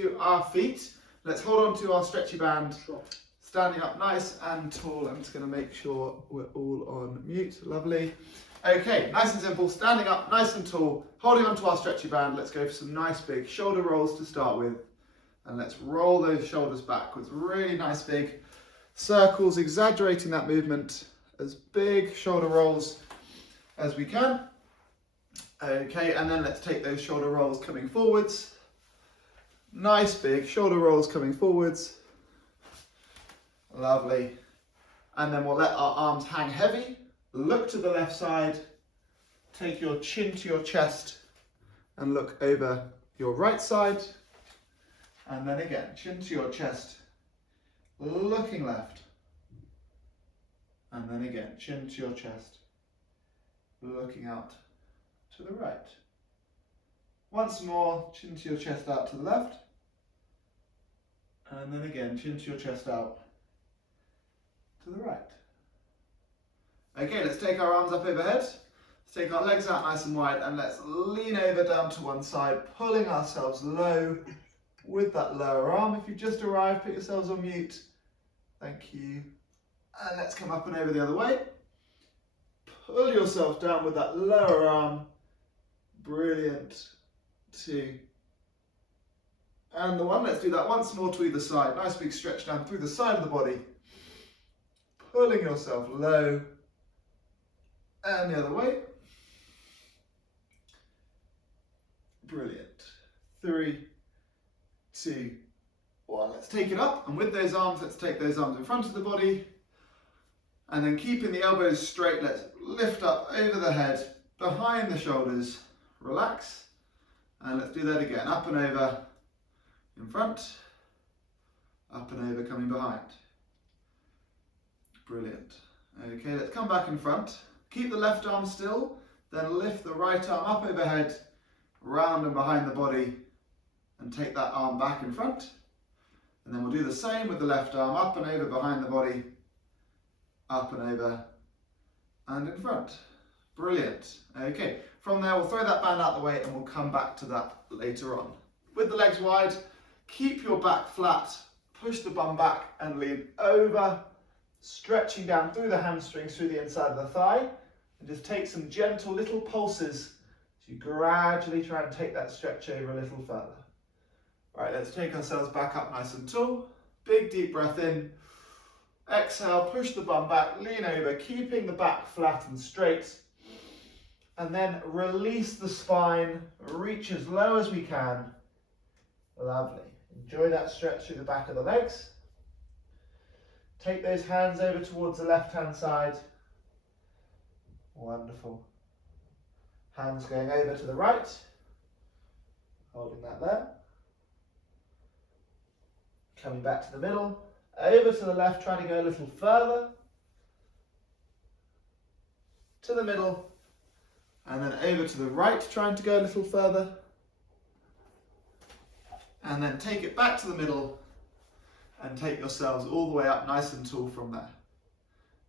To our feet, let's hold on to our stretchy band, standing up nice and tall. I'm just going to make sure we're all on mute. Lovely. Okay, nice and simple, standing up nice and tall, holding on to our stretchy band. Let's go for some nice big shoulder rolls to start with, and let's roll those shoulders backwards. Really nice big circles, exaggerating that movement, as big shoulder rolls as we can. Okay, and then let's take those shoulder rolls coming forwards. Nice big shoulder rolls coming forwards. Lovely. And then we'll let our arms hang heavy. Look to the left side. Take your chin to your chest and look over your right side. And then again, chin to your chest, looking left. And then again, chin to your chest, looking out to the right. Once more, chin to your chest out to the left. And then again, chin to your chest out to the right. Okay, let's take our arms up overhead. Let's take our legs out nice and wide, and let's lean over down to one side, pulling ourselves low with that lower arm. If you've just arrived, put yourselves on mute. Thank you. And let's come up and over the other way. Pull yourself down with that lower arm. Brilliant. 2. And the 1. Let's do that once more to either side. Nice big stretch down through the side of the body. Pulling yourself low. And the other way. Brilliant. 3, 2, 1. Let's take it up. And with those arms, let's take those arms in front of the body. And then keeping the elbows straight, let's lift up over the head, behind the shoulders. Relax. And let's do that again. Up and over, in front. Up and over, coming behind. Brilliant. Okay, let's come back in front. Keep the left arm still, then lift the right arm up overhead, round and behind the body, and take that arm back in front. And then we'll do the same with the left arm, up and over behind the body, up and over, and in front. Brilliant. Okay, from there we'll throw that band out the way and we'll come back to that later on. With the legs wide, keep your back flat, push the bum back and lean over, stretching down through the hamstrings, through the inside of the thigh, and just take some gentle little pulses to gradually try and take that stretch over a little further. All right, let's take ourselves back up nice and tall. Big deep breath in. Exhale, push the bum back, lean over, keeping the back flat and straight. And then release the spine, reach as low as we can. Lovely. Enjoy that stretch through the back of the legs. Take those hands over towards the left-hand side. Wonderful. Hands going over to the right. Holding that there. Coming back to the middle. Over to the left, trying to go a little further. To the middle. And then over to the right, trying to go a little further. And then take it back to the middle. And take yourselves all the way up nice and tall from there.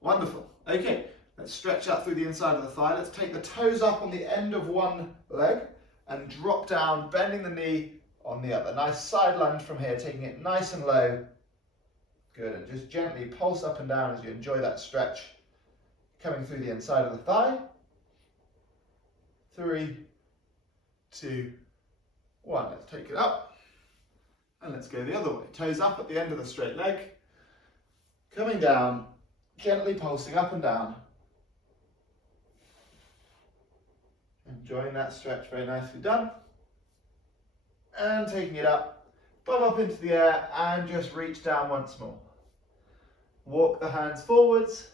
Wonderful. Okay, let's stretch out through the inside of the thigh. Let's take the toes up on the end of one leg and drop down, bending the knee on the other. Nice side lunge from here, taking it nice and low. Good, and just gently pulse up and down as you enjoy that stretch coming through the inside of the thigh. 3, 2, 1. Let's take it up. And let's go the other way. Toes up at the end of the straight leg. Coming down, gently pulsing up and down. Enjoying that stretch, very nicely done. And taking it up, bum up into the air and just reach down once more. Walk the hands forwards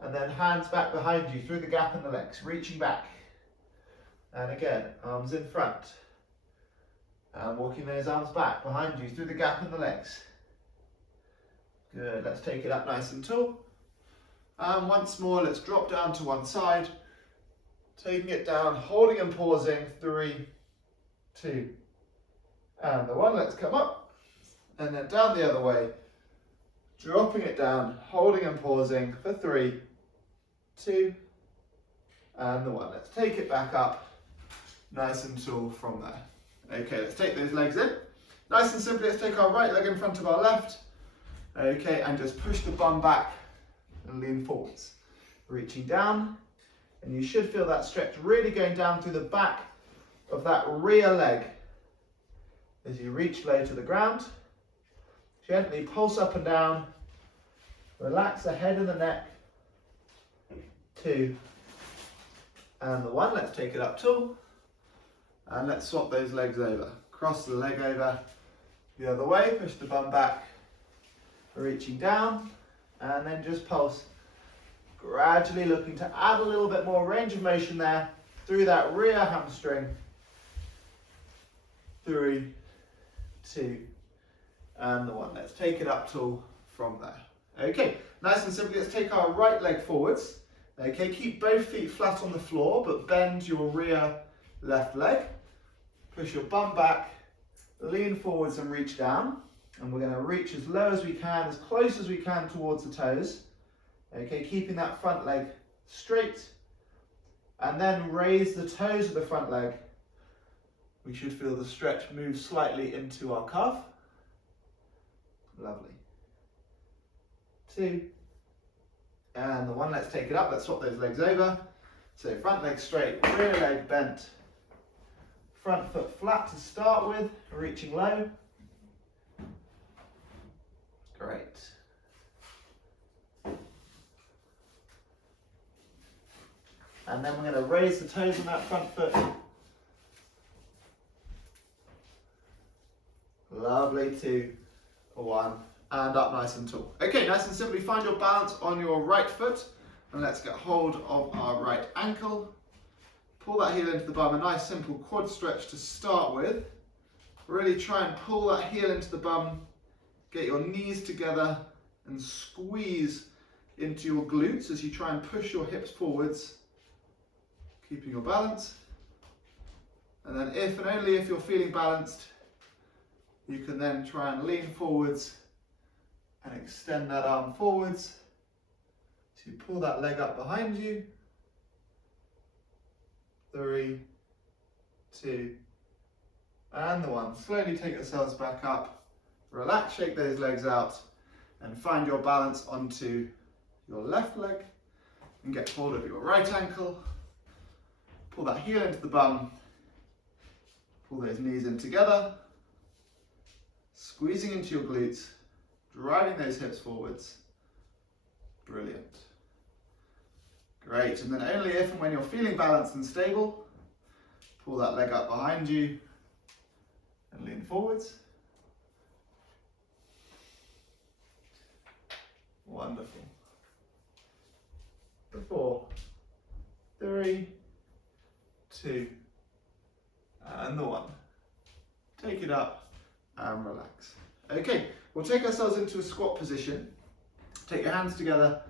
and then hands back behind you through the gap in the legs, reaching back. And again, arms in front. And walking those arms back behind you through the gap in the legs. Good, let's take it up nice and tall. And once more, let's drop down to one side. Taking it down, holding and pausing. 3, 2, and the 1. Let's come up. And then down the other way. Dropping it down, holding and pausing for 3, 2, and the 1. Let's take it back up, nice and tall from there. Okay, let's take those legs in. Nice and simply, let's take our right leg in front of our left. Okay, and just push the bum back and lean forwards. Reaching down, and you should feel that stretch really going down through the back of that rear leg. As you reach low to the ground, gently pulse up and down. Relax the head and the neck. 2, and the 1. Let's take it up tall, and let's swap those legs over. Cross the leg over the other way, push the bum back, reaching down, and then just pulse. Gradually looking to add a little bit more range of motion there through that rear hamstring. 3, 2, and the 1. Let's take it up tall from there. Okay, nice and simply, let's take our right leg forwards. Okay, keep both feet flat on the floor, but bend your rear left leg. Push your bum back, lean forwards and reach down. And we're going to reach as low as we can, as close as we can towards the toes. Okay, keeping that front leg straight. And then raise the toes of the front leg. We should feel the stretch move slightly into our calf. Lovely. 2. And the 1, let's take it up, let's swap those legs over. So front leg straight, rear leg bent. Front foot flat to start with, reaching low. Great. And then we're going to raise the toes on that front foot. Lovely. 2, 1. And up nice and tall. Okay, nice and simply, find your balance on your right foot, and let's get hold of our right ankle. Pull that heel into the bum, a nice simple quad stretch to start with. Really try and pull that heel into the bum, get your knees together and squeeze into your glutes as you try and push your hips forwards, keeping your balance. And then if and only if you're feeling balanced, you can then try and lean forwards and extend that arm forwards to pull that leg up behind you. 3, 2, and the 1. Slowly take yourselves back up. Relax, shake those legs out, and find your balance onto your left leg. And get hold of your right ankle. Pull that heel into the bum. Pull those knees in together. Squeezing into your glutes. Driving those hips forwards. Brilliant. Great, and then only if and when you're feeling balanced and stable, pull that leg up behind you and lean forwards. Wonderful. 4, 3, 2, and the 1. Take it up and relax. Okay, we'll take ourselves into a squat position. Take your hands together,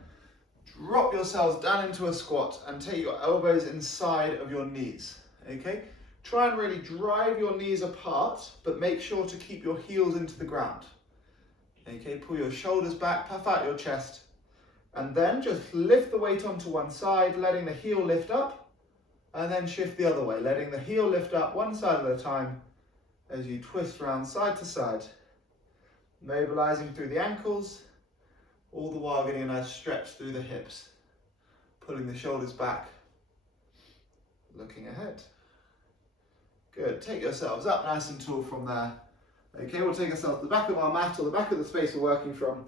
drop yourselves down into a squat and take your elbows inside of your knees. Okay, try and really drive your knees apart, but make sure to keep your heels into the ground. Okay, pull your shoulders back, puff out your chest, and then just lift the weight onto one side, letting the heel lift up, and then shift the other way, letting the heel lift up one side at a time as you twist around side to side, mobilizing through the ankles, all the while getting a nice stretch through the hips, pulling the shoulders back, looking ahead. Good, take yourselves up nice and tall from there. Okay, we'll take ourselves to the back of our mat or the back of the space we're working from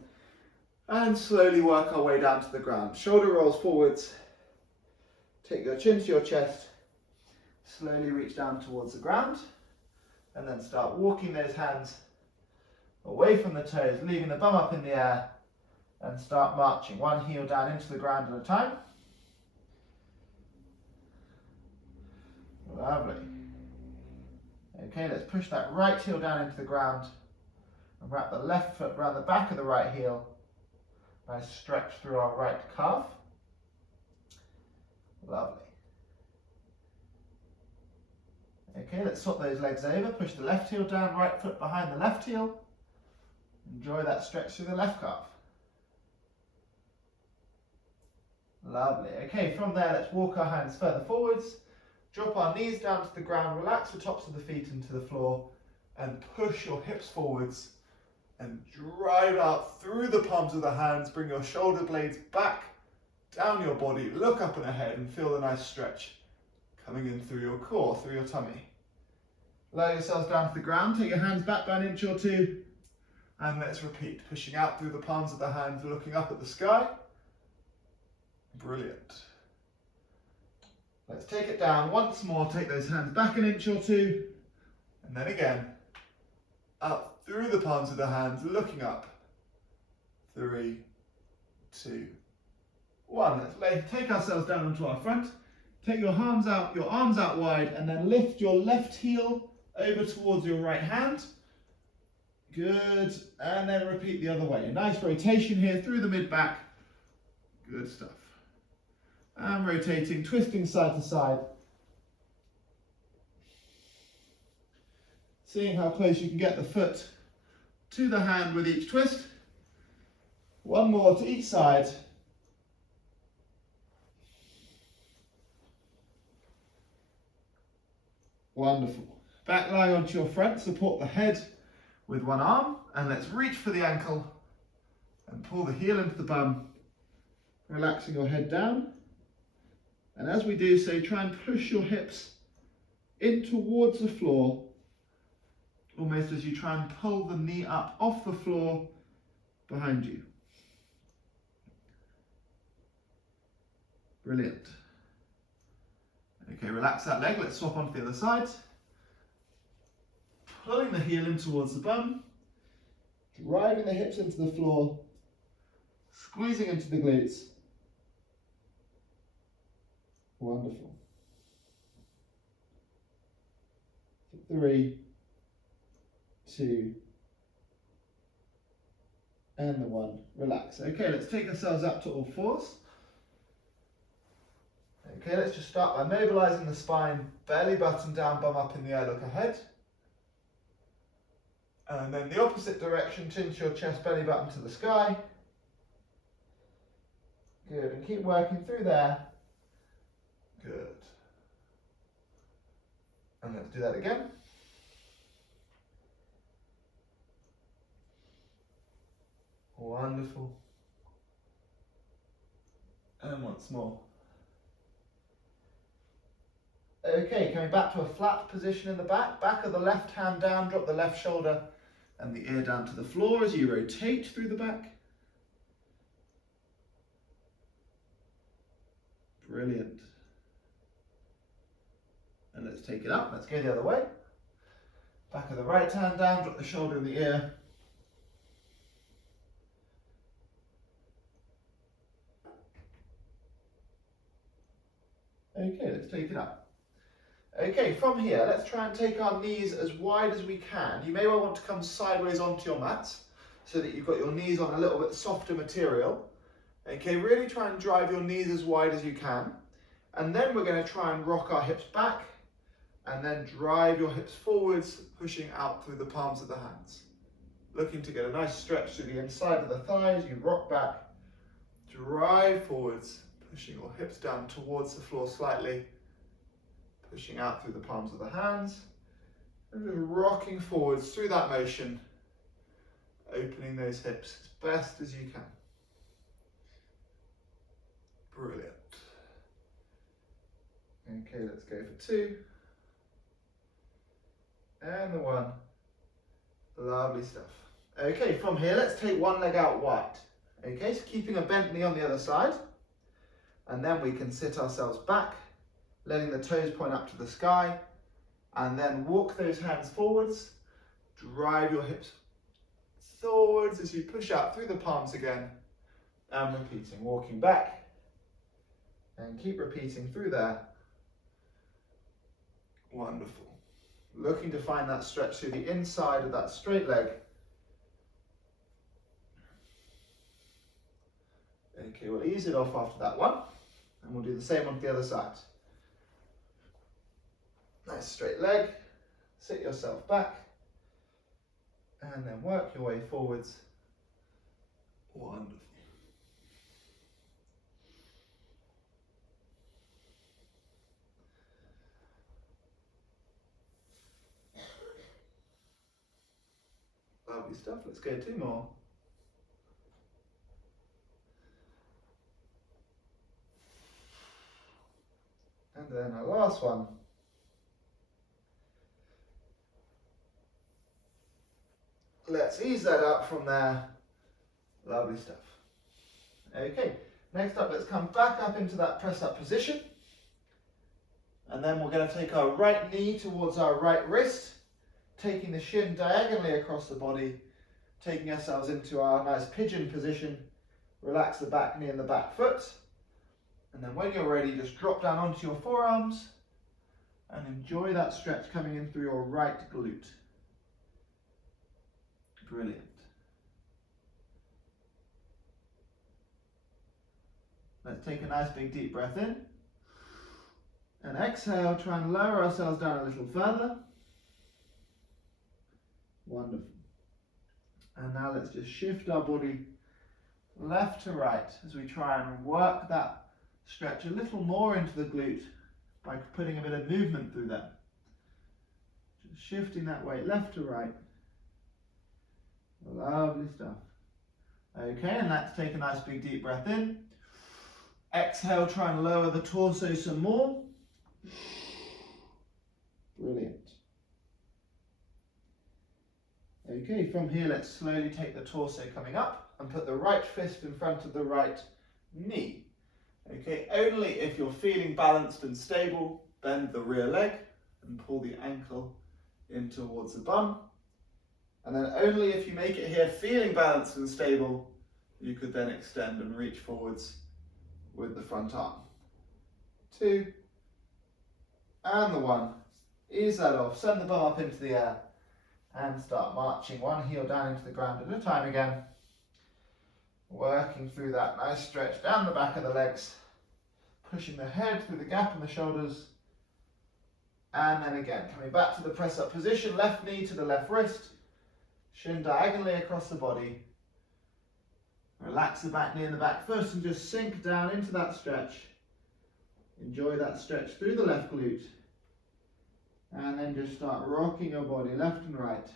and slowly work our way down to the ground. Shoulder rolls forwards, take your chin to your chest, slowly reach down towards the ground and then start walking those hands away from the toes, leaving the bum up in the air and start marching one heel down into the ground at a time. Lovely. Okay, let's push that right heel down into the ground and wrap the left foot around the back of the right heel. Nice stretch through our right calf. Lovely. Okay, let's swap those legs over. Push the left heel down, right foot behind the left heel. Enjoy that stretch through the left calf. Lovely. Okay, from there, let's walk our hands further forwards. Drop our knees down to the ground, relax the tops of the feet into the floor, and push your hips forwards and drive out through the palms of the hands. Bring your shoulder blades back, down your body, look up and ahead and feel the nice stretch coming in through your core, through your tummy. Lower yourselves down to the ground, take your hands back by an inch or two, and let's repeat, pushing out through the palms of the hands, looking up at the sky. Brilliant. Let's take it down once more, take those hands back an inch or two, and then again, up through the palms of the hands, looking up. 3, 2, 1. Let's take ourselves down onto our front. Take your arms out wide, and then lift your left heel over towards your right hand. Good, and then repeat the other way. A nice rotation here through the mid-back. Good stuff. And rotating, twisting side to side. Seeing how close you can get the foot to the hand with each twist. One more to each side. Wonderful. Back lying onto your front, support the head with one arm, and let's reach for the ankle and pull the heel into the bum, relaxing your head down. And as we do so, try and push your hips in towards the floor, almost as you try and pull the knee up off the floor behind you. Brilliant. Okay, relax that leg. Let's swap onto the other side. Pulling the heel in towards the bum, driving the hips into the floor, squeezing into the glutes. Wonderful. 3, 2, and the 1. Relax. Okay, let's take ourselves up to all fours. Okay, let's just start by mobilizing the spine, belly button down, bum up in the air, look ahead. And then the opposite direction, chin to your chest, belly button to the sky. Good, and keep working through there. Good. And let's do that again. Wonderful. And once more. Okay, coming back to a flat position in the back. Back of the left hand down, drop the left shoulder and the ear down to the floor as you rotate through the back. Brilliant. And let's take it up. Let's go the other way. Back of the right hand down, drop the shoulder and the ear. Okay, let's take it up. Okay, from here, let's try and take our knees as wide as we can. You may well want to come sideways onto your mats so that you've got your knees on a little bit softer material. Okay, really try and drive your knees as wide as you can. And then we're going to try and rock our hips back and then drive your hips forwards, pushing out through the palms of the hands. Looking to get a nice stretch to the inside of the thighs. You rock back, drive forwards, pushing your hips down towards the floor slightly, pushing out through the palms of the hands, and just rocking forwards through that motion, opening those hips as best as you can. Brilliant. Okay, let's go for 2. And the 1. Lovely stuff. Okay, from here, let's take one leg out wide. Okay, so keeping a bent knee on the other side. And then we can sit ourselves back, letting the toes point up to the sky, and then walk those hands forwards, drive your hips forwards as you push out through the palms again, and repeating, walking back, and keep repeating through there. Wonderful. Looking to find that stretch through the inside of that straight leg. Okay, we'll ease it off after that one. And we'll do the same on the other side. Nice straight leg, sit yourself back, and then work your way forwards. Wonderful. Lovely stuff. Let's go 2 more. And then our last one. Let's ease that up from there. Lovely stuff. Okay, next up, let's come back up into that press up position. And then we're going to take our right knee towards our right wrist, taking the shin diagonally across the body, taking ourselves into our nice pigeon position. Relax the back knee and the back foot. And then when you're ready, just drop down onto your forearms and enjoy that stretch coming in through your right glute. Brilliant. Let's take a nice big deep breath in. And exhale, try and lower ourselves down a little further. Wonderful. And now let's just shift our body left to right as we try and work that stretch a little more into the glute by putting a bit of movement through them. Just shifting that weight left to right. Lovely stuff. Okay, and let's take a nice big deep breath in. Exhale, try and lower the torso some more. Brilliant. Okay, from here let's slowly take the torso coming up and put the right fist in front of the right knee. Okay, only if you're feeling balanced and stable, bend the rear leg and pull the ankle in towards the bum. And then only if you make it here feeling balanced and stable, you could then extend and reach forwards with the front arm. 2, and the 1. Ease that off, send the bum up into the air and start marching one heel down into the ground at a time again. Working through that nice stretch down the back of the legs, pushing the head through the gap in the shoulders. And then again, coming back to the press up position, left knee to the left wrist, shin diagonally across the body. Relax the back knee and the back foot and just sink down into that stretch. Enjoy that stretch through the left glute. And then just start rocking your body left and right.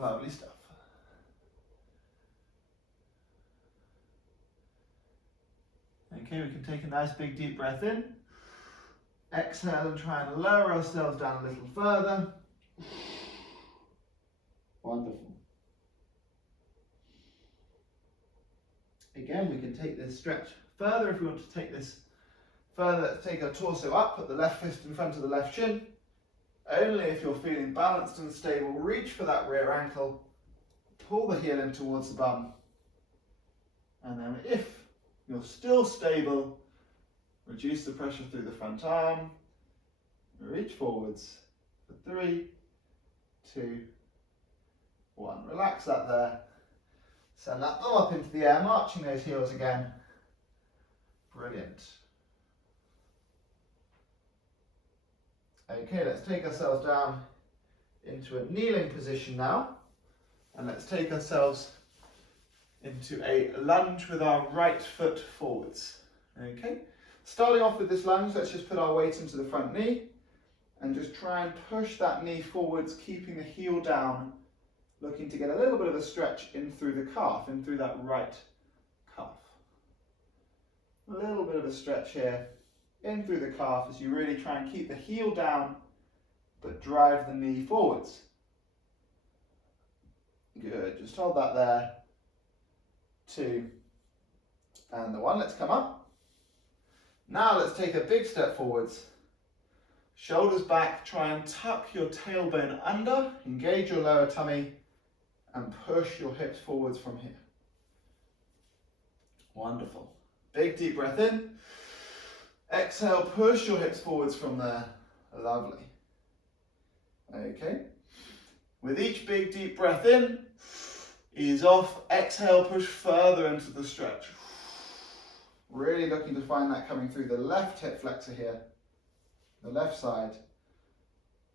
Lovely stuff. Okay, we can take a nice big deep breath in. Exhale and try and lower ourselves down a little further. Wonderful. Again, we can take this stretch further if we want to take this further. Let's take our torso up, put the left fist in front of the left shin. Only if you're feeling balanced and stable, reach for that rear ankle, pull the heel in towards the bum. And then if you're still stable, reduce the pressure through the front arm, reach forwards for 3, 2, 1. Relax that there. Send that thumb up into the air, marching those heels again. Brilliant. Okay, let's take ourselves down into a kneeling position now. And let's take ourselves into a lunge with our right foot forwards. Okay, starting off with this lunge, let's just put our weight into the front knee and just try and push that knee forwards, keeping the heel down, looking to get a little bit of a stretch in through the calf, in through that right calf. A little bit of a stretch here, in through the calf as you really try and keep the heel down, but drive the knee forwards. Good, just hold that there. 2, and the 1. Let's come up. Now let's take a big step forwards. Shoulders back, try and tuck your tailbone under, engage your lower tummy, and push your hips forwards from here. Wonderful. Big deep breath in. Exhale, push your hips forwards from there. Lovely. Okay. With each big deep breath in, ease off. Exhale, push further into the stretch. Really looking to find that coming through the left hip flexor here, the left side.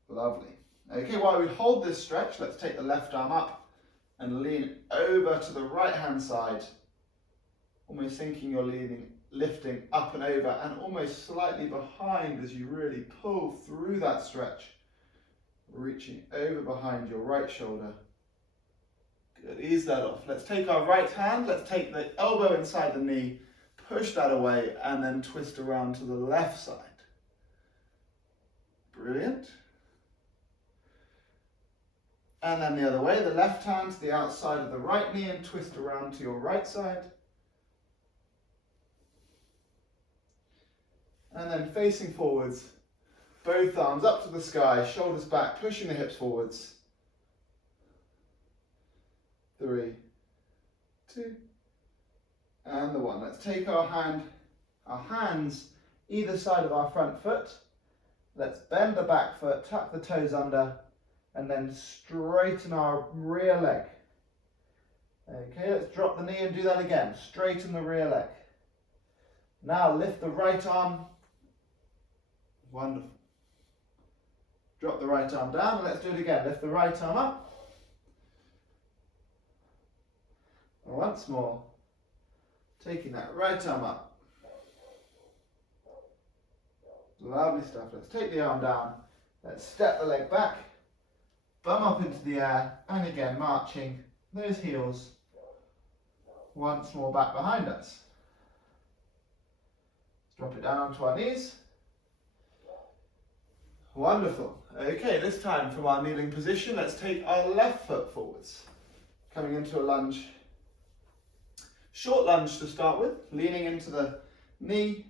Lovely. Okay, while we hold this stretch, let's take the left arm up and lean over to the right hand side, almost thinking you're lifting up and over and almost slightly behind as you really pull through that stretch. reaching over behind your right shoulder. Good, ease that off. Let's take our right hand, let's take the elbow inside the knee, push that away, and then twist around to the left side. Brilliant. And then the other way, the left hand to the outside of the right knee and twist around to your right side. And then facing forwards, both arms up to the sky, shoulders back, pushing the hips forwards. 3, 2, and the 1. Let's take our hands either side of our front foot. Let's bend the back foot, tuck the toes under, and then straighten our rear leg. Okay, let's drop the knee and do that again. Straighten the rear leg. Now lift the right arm. Wonderful. Drop the right arm down and let's do it again. Lift the right arm up. Once more. Taking that right arm up. Lovely stuff. Let's take the arm down. Let's step the leg back. Bum up into the air. And again, marching those heels once more back behind us. Let's drop it down onto our knees. Wonderful. Okay, this time from our kneeling position, let's take our left foot forwards. Coming into a lunge. Short lunge to start with, leaning into the knee.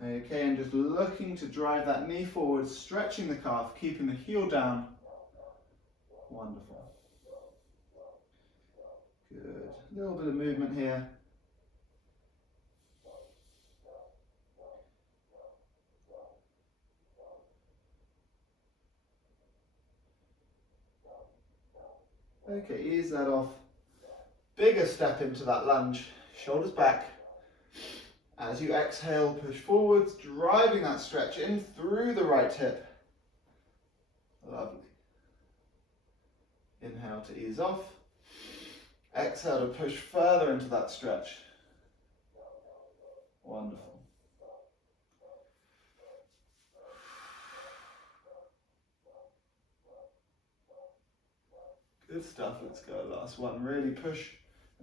Okay, and just looking to drive that knee forward, stretching the calf, keeping the heel down. Wonderful. Good. A little bit of movement here. Okay, ease that off. Bigger step into that lunge, shoulders back. As you exhale, push forwards, driving that stretch in through the right hip. Lovely. Inhale to ease off. Exhale to push further into that stretch. Wonderful. Good stuff. Let's go. Last one. Really push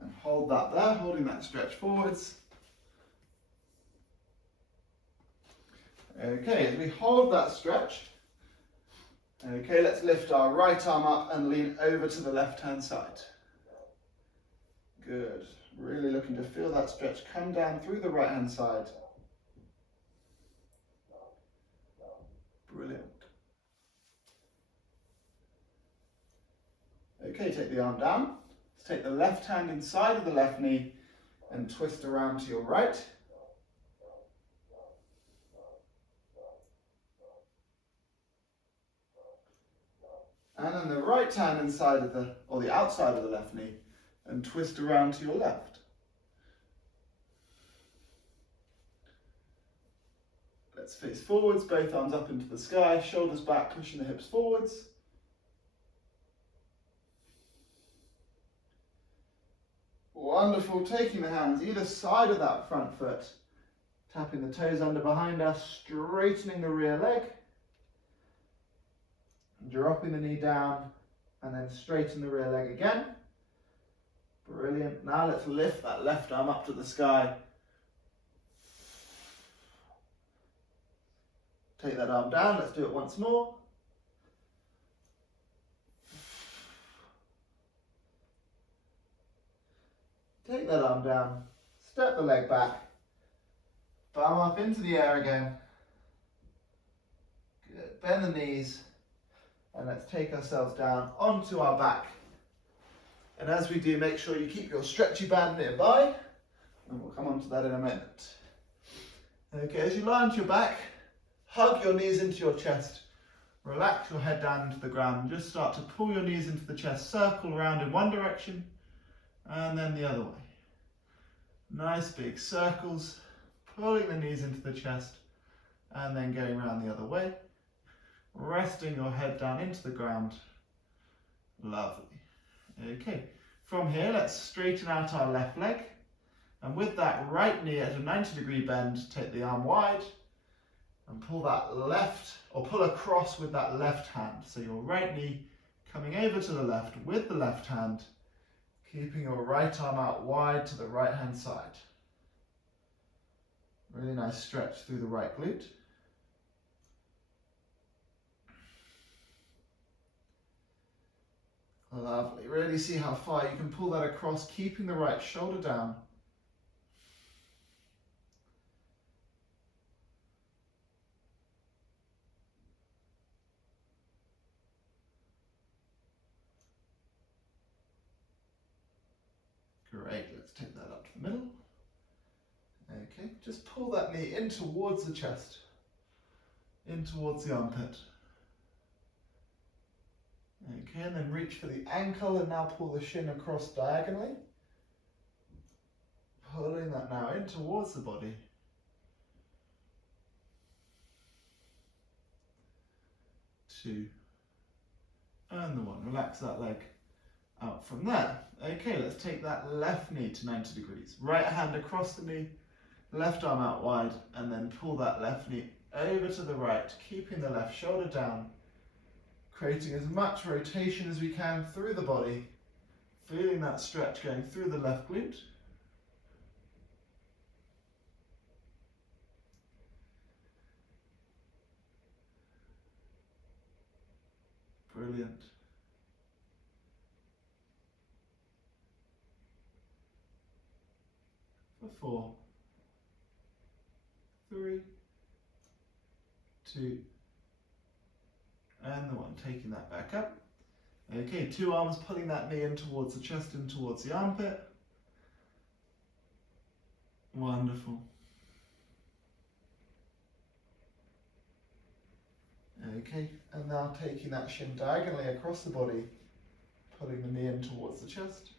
and hold that there, holding that stretch forwards. Okay, as we hold that stretch, okay, let's lift our right arm up and lean over to the left-hand side. Good. Really looking to feel that stretch come down through the right-hand side. Brilliant. Okay, take the arm down. Let's take the left hand inside of the left knee and twist around to your right. And then the right hand inside of the outside of the left knee and twist around to your left. Let's face forwards, both arms up into the sky, shoulders back, pushing the hips forwards. Wonderful, taking the hands either side of that front foot, tapping the toes under behind us, straightening the rear leg, dropping the knee down, and then straighten the rear leg again. Brilliant. Now let's lift that left arm up to the sky. Take that arm down, let's do it once more. Take that arm down, step the leg back, bum up into the air again. Good. Bend the knees, and let's take ourselves down onto our back. And as we do, make sure you keep your stretchy band nearby, and we'll come on to that in a minute. Okay, as you lie onto your back, hug your knees into your chest, relax your head down into the ground, and just start to pull your knees into the chest, circle around in one direction, and then the other way. Nice big circles, pulling the knees into the chest, and then going around the other way, resting your head down into the ground. Lovely. Okay, from here, let's straighten out our left leg, and with that right knee at a 90-degree bend, take the arm wide, And pull that left, or pull across with that left hand. So your right knee coming over to the left with the left hand, keeping your right arm out wide to the right hand side. Really nice stretch through the right glute. Lovely. Really see how far you can pull that across, keeping the right shoulder down. Great, let's take that up to the middle. Okay, just pull that knee in towards the chest, in towards the armpit. Okay, and then reach for the ankle and now pull the shin across diagonally. Pulling that now in towards the body. 2, and the 1. Relax that leg out from there. Okay, let's take that left knee to 90 degrees. Right hand across the knee, left arm out wide, and then pull that left knee over to the right, keeping the left shoulder down, creating as much rotation as we can through the body, feeling that stretch going through the left glute. Brilliant. For 4, 3, 2, and the 1. Taking that back up. Okay, 2 arms pulling that knee in towards the chest, in towards the armpit. Wonderful. Okay, and now taking that shin diagonally across the body, pulling the knee in towards the chest.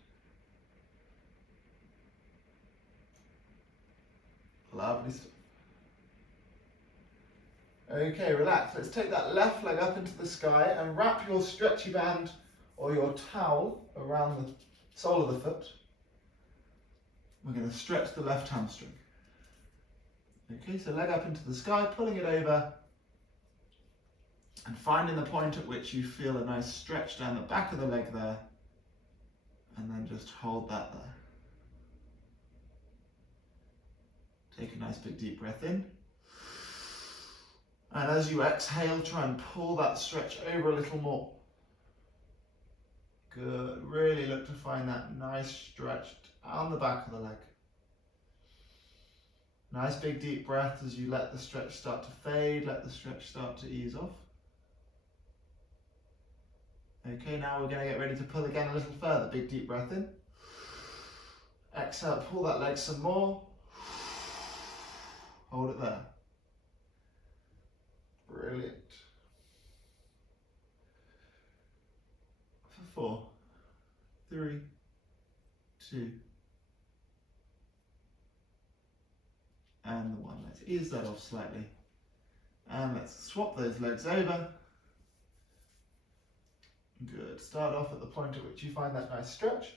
Lovely stuff. Okay, relax. Let's take that left leg up into the sky and wrap your stretchy band or your towel around the sole of the foot. We're going to stretch the left hamstring. Okay, so leg up into the sky, pulling it over, and finding the point at which you feel a nice stretch down the back of the leg there, and then just hold that there. Take a nice big deep breath in. And as you exhale, try and pull that stretch over a little more. Good. Really look to find that nice stretch down the back of the leg. Nice big deep breath as you let the stretch start to fade, let the stretch start to ease off. Okay, now we're going to get ready to pull again a little further. Big deep breath in. Exhale, pull that leg some more. Hold it there. Brilliant. For 4, 3, 2, and the 1. Let's ease that off slightly. And let's swap those legs over. Good. Start off at the point at which you find that nice stretch.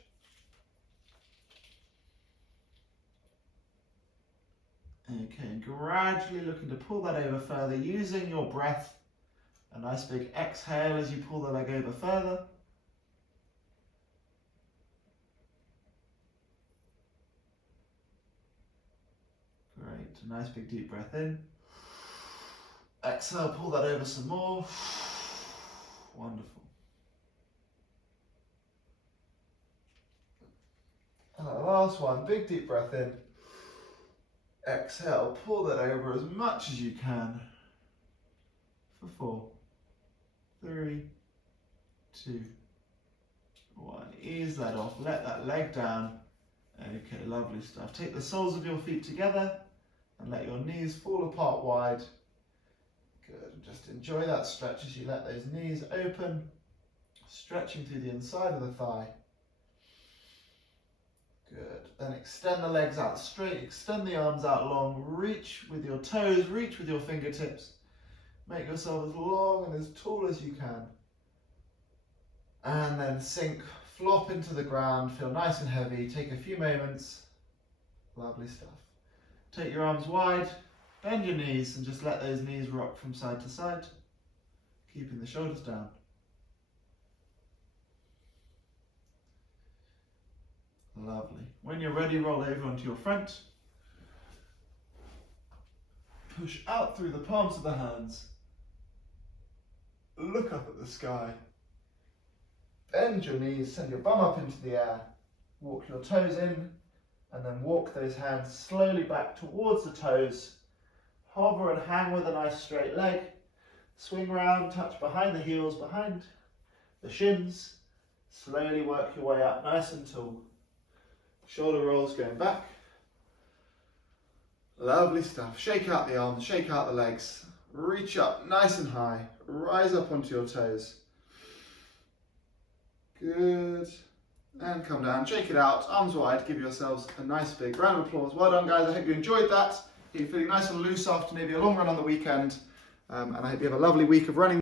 Okay, and gradually looking to pull that over further, using your breath. A nice big exhale as you pull the leg over further. Great, a nice big deep breath in. Exhale, pull that over some more. Wonderful. And the last one, big deep breath in. Exhale, pull that over as much as you can. For 4, 3, 2, 1. Ease that off, let that leg down. Okay, lovely stuff. Take the soles of your feet together and let your knees fall apart wide. Good, and just enjoy that stretch as you let those knees open, stretching through the inside of the thigh. Good. Then extend the legs out straight, extend the arms out long, reach with your toes, reach with your fingertips. Make yourself as long and as tall as you can. And then sink, flop into the ground, feel nice and heavy. Take a few moments. Lovely stuff. Take your arms wide, Bend your knees and just let those knees rock from side to side, keeping the shoulders down. Lovely. When you're ready, roll over onto your front. Push out through the palms of the hands. Look up at the sky. Bend your knees, send your bum up into the air. Walk your toes in, and then walk those hands slowly back towards the toes. Hover and hang with a nice straight leg. Swing round, touch behind the heels, behind the shins. Slowly work your way up nice and tall. Shoulder rolls going back. Lovely stuff. Shake out the arms, shake out the legs. Reach up nice and high. Rise up onto your toes. Good. And come down, shake it out, arms wide, give yourselves a nice big round of applause. Well done, guys. I hope you enjoyed that. You're feeling nice and loose after maybe a long run on the weekend. And I hope you have a lovely week of running.